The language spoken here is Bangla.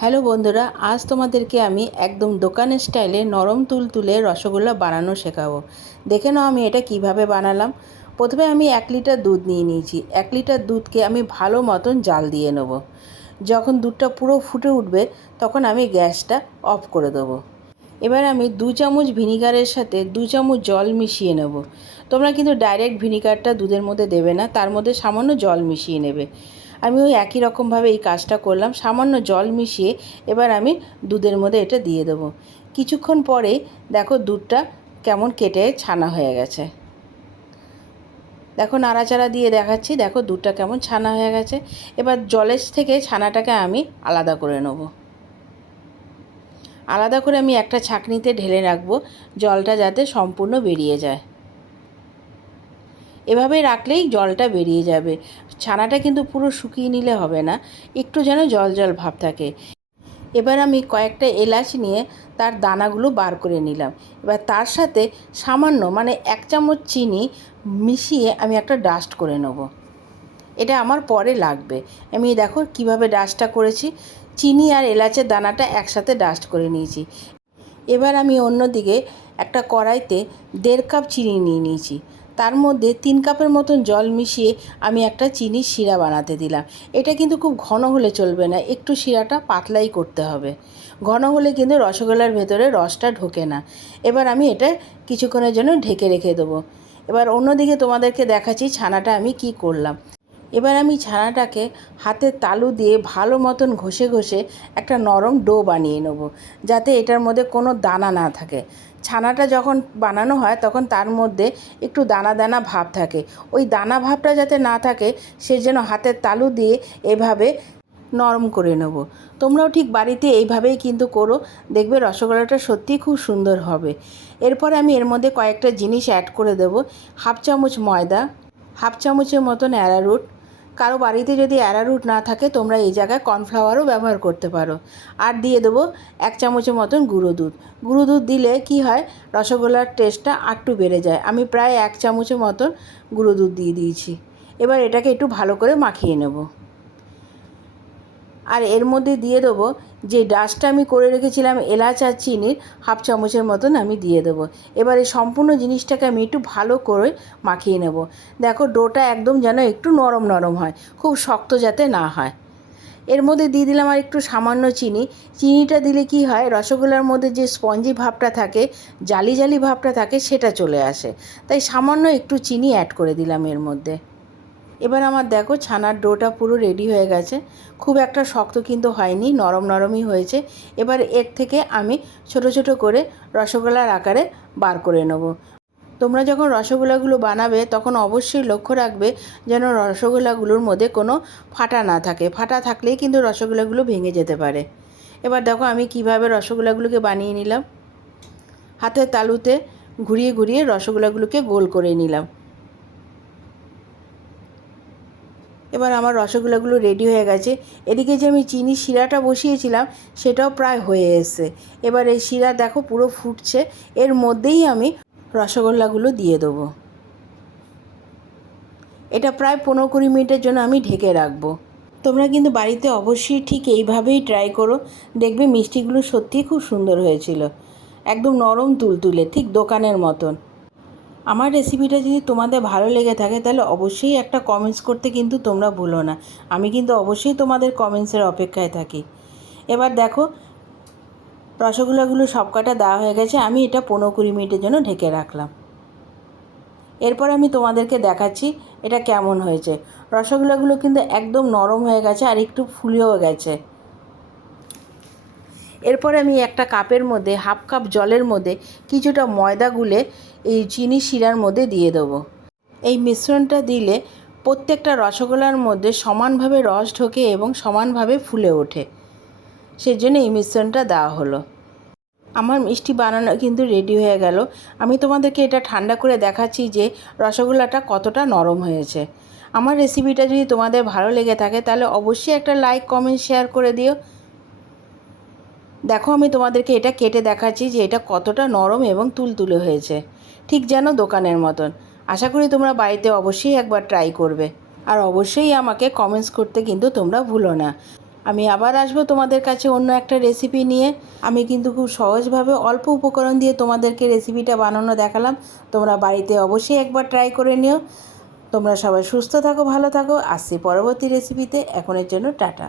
হ্যালো বন্ধুরা, আজ তোমাদেরকে আমি একদম দোকানের স্টাইলে নরম তুলতুলে রসগোল্লা বানানো শেখাবো। দেখে নাও আমি এটা কীভাবে বানালাম। প্রথমে আমি এক লিটার দুধ নিয়ে নিয়েছি। এক লিটার দুধকে আমি ভালো মতন জাল দিয়ে নেব। যখন দুধটা পুরো ফুটে উঠবে, তখন আমি গ্যাসটা অফ করে দেবো। এবার আমি দু চামচ ভিনিগারের সাথে দু চামচ জল মিশিয়ে নেব। তোমরা কিন্তু ডাইরেক্ট ভিনিগারটা দুধের মধ্যে দেবে না, তার মধ্যে সামান্য জল মিশিয়ে নেবে। আমি ওই একই রকমভাবে এই কাজটা করলাম, সামান্য জল মিশিয়ে এবার আমি দুধের মধ্যে এটা দিয়ে দেবো। কিছুক্ষণ পরে দেখো দুধটা কেমন কেটে ছানা হয়ে গেছে। দেখো নাড়াচাড়া দিয়ে দেখাচ্ছি, দেখো দুধটা কেমন ছানা হয়ে গেছে। এবার জলের থেকে ছানাটাকে আমি আলাদা করে নেব। আলাদা করে আমি একটা ছাঁকনিতে ঢেলে রাখব, জলটা যাতে সম্পূর্ণ বেরিয়ে যায়। এভাবে রাখলেই জলটা বেরিয়ে যাবে। ছানাটা কিন্তু পুরো শুকিয়ে নিলে হবে না, একটু যেন জল জল ভাব থাকে। এবার আমি কয়েকটা এলাচ নিয়ে তার দানাগুলো বার করে নিলাম। এবার তার সাথে সামান্য মানে এক চামচ চিনি মিশিয়ে আমি একটা ডাস্ট করে নেব। এটা আমার পরে লাগবে। আমি দেখো কীভাবে ডাস্টটা করেছি। চিনি আর এলাচের দানাটা একসাথে ডাস্ট করে নিয়েছি। এবার আমি অন্যদিকে একটা কড়াইতে দেড় কাপ চিনি নিয়ে নিয়েছি। তার মধ্যে তিন কাপের মতন জল মিশিয়ে আমি একটা চিনির শিরা বানাতে দিলাম। এটা কিন্তু খুব ঘন হলে চলবে না, একটু শিরাটা পাতলাই করতে হবে। ঘন হলে কিন্তু রসগোল্লার ভেতরে রসটা ঢোকে না। এবার আমি এটা কিছুক্ষণের জন্য ঢেকে রেখে দেবো। এবার অন্যদিকে তোমাদেরকে দেখাচ্ছি ছানাটা আমি কি করলাম। এবার আমি ছানাটাকে হাতের তালু দিয়ে ভালো মতন ঘষে ঘষে একটা নরম ডো বানিয়ে নেব, যাতে এটার মধ্যে কোনো দানা না থাকে। ছানাটা যখন বানানো হয়, তখন তার মধ্যে একটু দানা দানা ভাব থাকে। ওই দানা ভাবটা যাতে না থাকে, সে যেন হাতের তালু দিয়ে এভাবে নরম করে নেব। তোমরাও ঠিক বাড়িতে এইভাবেই কিন্তু করো, দেখবে রসগোল্লাটা সত্যিই খুব সুন্দর হবে। এরপরে আমি এর মধ্যে কয়েকটা জিনিস অ্যাড করে দেব। হাফ চামচ ময়দা, হাফ চামচের মতন অ্যারারুট কারও বাড়িতে যদি অ্যারারুট না থাকে, তোমরা এই জায়গায় কর্নফ্লাওয়ারও ব্যবহার করতে পারো। আর দিয়ে দেবো এক চামচের মতন গুঁড়ো দুধ। গুঁড়ো দুধ দিলে কি হয়, রসগোল্লার টেস্টটা আটটু বেড়ে যায়। আমি প্রায় এক চামচের মতন গুঁড়ো দুধ দিয়ে দিয়েছি। এবার এটাকে একটু ভালো করে মাখিয়ে নেব। আর এর মধ্যে দিয়ে দেবো যে ডাস্টটা আমি করে রেখেছিলাম এলাচ আর চিনির হাফ চামচের মতন আমি দিয়ে দেবো। এবারে সম্পূর্ণ জিনিসটাকে আমি একটু ভালো করে মাখিয়ে নেব। দেখো ডোটা একদম যেন একটু নরম নরম হয়, খুব শক্ত যাতে না হয়। এর মধ্যে দিয়ে দিলাম আর একটু সামান্য চিনি। চিনিটা দিলে কি হয়, রসগোল্লার মধ্যে যে স্পঞ্জি ভাবটা থাকে, জালি জালি ভাবটা থাকে, সেটা চলে আসে। তাই সামান্য একটু চিনি অ্যাড করে দিলাম এর মধ্যে। এবার আমার দেখো ছানার ডোটা পুরো রেডি হয়ে গেছে। খুব একটা শক্ত কিন্তু হয়নি, নরম নরমই হয়েছে। এবার এর থেকে আমি ছোট ছোট করে রসগোল্লার আকারে বার করে নেব। তোমরা যখন রসগোল্লাগুলো বানাবে, তখন অবশ্যই লক্ষ্য রাখবে যেন রসগোল্লাগুলোর মধ্যে কোনো ফাটা না থাকে। ফাটা থাকলেই কিন্তু রসগোল্লাগুলো ভেঙে যেতে পারে। এবার দেখো আমি কীভাবে রসগোল্লাগুলোকে বানিয়ে নিলাম। হাতের তালুতে ঘুরিয়ে ঘুরিয়ে রসগোল্লাগুলোকে গোল করে নিলাম। এবার আমার রসগোল্লাগুলো রেডি হয়ে গেছে। এদিকে যে আমি চিনি শিরাটা বসিয়েছিলাম, সেটাও প্রায় হয়ে এসছে। এবার এই শিরা দেখো পুরো ফুটছে। এর মধ্যেই আমি রসগোল্লাগুলো দিয়ে দেবো। এটা প্রায় পনেরো কুড়ি মিনিটের জন্য আমি ঢেকে রাখব। তোমরা কিন্তু বাড়িতে অবশ্যই ঠিক এইভাবেই ট্রাই করো। দেখবে মিষ্টিগুলো সত্যিই খুব সুন্দর হয়েছিল। একদম নরম তুলতুলে, ঠিক দোকানের মতন। আমার রেসিপিটা যদি তোমাদের ভালো লেগে থাকে, তাহলে অবশ্যই একটা কমেন্টস করতে কিন্তু তোমরা ভুলো না। আমি কিন্তু অবশ্যই তোমাদের কমেন্টসের অপেক্ষায় থাকি। এবার দেখো, রসগোল্লাগুলো সবকটা দেওয়া হয়ে গেছে, আমি এটা পনেরো কুড়ি মিনিটের জন্য ঢেকে রাখলাম। এরপর আমি তোমাদেরকে দেখাচ্ছি এটা কেমন হয়েছে। রসগোল্লাগুলো কিন্তু একদম নরম হয়ে গেছে আর একটু ফুলেও গেছে। এরপর আমি একটা কাপের মধ্যে হাফ কাপ জলের মধ্যে কিছুটা ময়দা গুলে এই চিনি শিরার মধ্যে দিয়ে দেবো। এই মিশ্রণটা দিলে প্রত্যেকটা রসগোল্লার মধ্যে সমানভাবে রস ঢোকে এবং সমানভাবে ফুলে ওঠে। সেজন্য এই মিশ্রণটা দেওয়া হলো। আমার মিষ্টি বানানো কিন্তু রেডি হয়ে গেল। আমি তোমাদেরকে এটা ঠান্ডা করে দেখাচ্ছি যে রসগোল্লাটা কতটা নরম হয়েছে। আমার রেসিপিটা যদি তোমাদের ভালো লেগে থাকে তাহলে অবশ্যই একটা লাইক কমেন্ট শেয়ার করে দিও। দেখো আমি তোমাদেরকে এটা কেটে দেখাচ্ছি যে এটা কতটা নরম এবং তুলতুলে হয়েছে। ঠিক যেন দোকানের মতন। আশা করি তোমরা বাড়িতে অবশ্যই একবার ট্রাই করবে। আর অবশ্যই আমাকে কমেন্টস করতে কিন্তু তোমরা ভুলো না। আমি আবার আসব তোমাদের কাছে অন্য একটা রেসিপি নিয়ে। আমি কিন্তু খুব সহজভাবে অল্প উপকরণ দিয়ে তোমাদেরকে রেসিপিটা বানানো দেখালাম। তোমরা বাড়িতে অবশ্যই একবার ট্রাই করে নিও। তোমরা সবাই সুস্থ থাকো, ভালো থাকো। আসছি পরবর্তী রেসিপিতে এখনের জন্য টাটা।